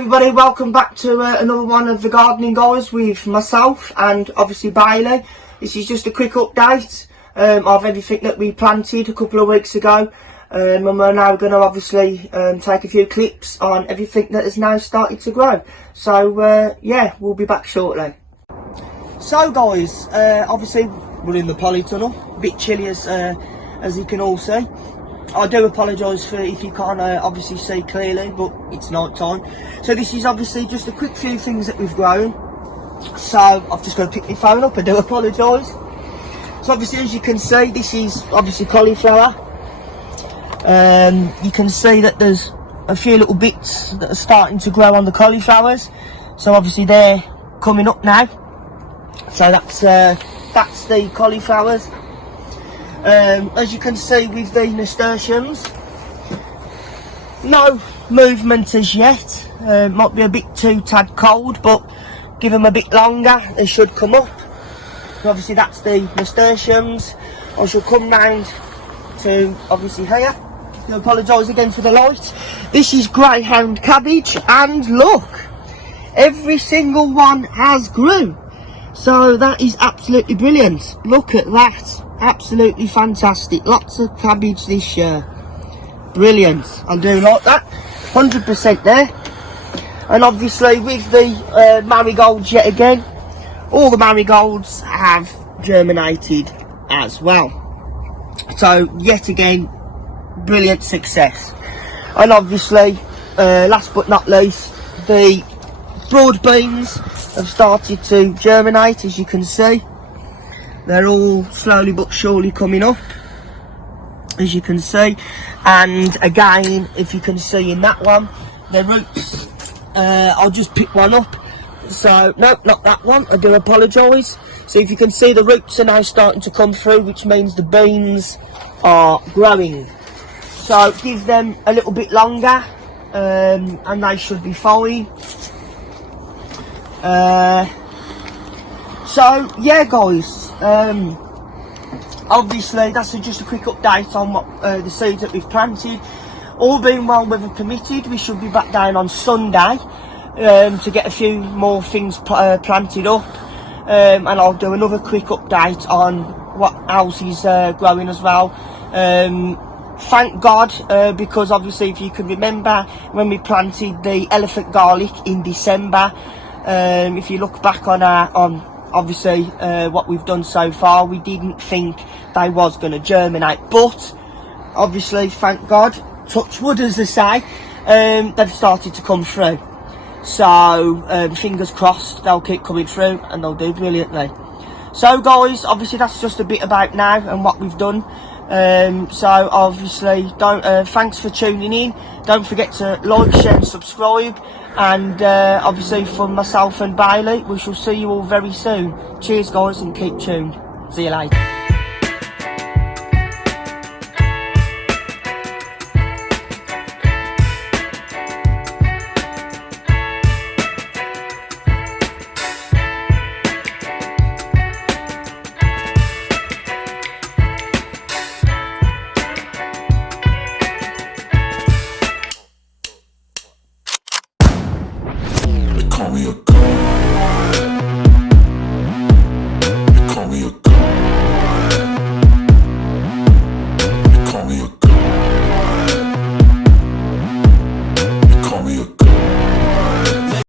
everybody, welcome back to another one of the gardening guys with myself and obviously Bailey. This is just a quick update of everything that we planted a couple of weeks ago, and we're now going to obviously take a few clips on everything that has now started to grow. So yeah, we'll be back shortly. So guys, obviously we're in the polytunnel, a bit chilly as you can all see. I do apologise for if you can't obviously see clearly, but it's night time. So this is obviously just a quick few things that we've grown. So I've just got to pick my phone up, I do apologise. So obviously, as you can see, this is obviously cauliflower. You can see that there's a few little bits that are starting to grow on the cauliflowers. So obviously they're coming up now. So that's the cauliflowers. As you can see with the nasturtiums, no movement as yet. Might be a bit too tad cold, but give them a bit longer, they should come up. So obviously that's the nasturtiums. I shall come round to obviously here. I apologise again for the light. This is greyhound cabbage, and look, every single one has grew. So that is absolutely brilliant. Look at that. Absolutely fantastic. Lots of cabbage this year. Brilliant. I do like that. 100% there. And obviously with the marigolds yet again, all the marigolds have germinated as well. So yet again, brilliant success. And obviously, last but not least, the broad beans have started to germinate, as you can see. They're all slowly but surely coming up, as you can see. And again, if you can see in that one, the roots, I'll just pick one up. So, no, not that one, I do apologise. So if you can see, the roots are now starting to come through, which means the beans are growing. So give them a little bit longer, and they should be fine. So yeah guys, obviously that's just a quick update on what the seeds that we've planted. All being well, weather permitted, we should be back down on Sunday to get a few more things planted up, and I'll do another quick update on what else is growing as well. Thank God, because obviously if you can remember when we planted the elephant garlic in December, if you look back on obviously what we've done so far, we didn't think they was going to germinate, but obviously thank God, touch wood as they say, they've started to come through. So fingers crossed they'll keep coming through and they'll do brilliantly. So guys, obviously that's just a bit about now and what we've done. So obviously thanks for tuning in. Don't forget to like, share and subscribe. And obviously from myself and Bailey, we shall see you all very soon. Cheers guys, and keep tuned. See you later.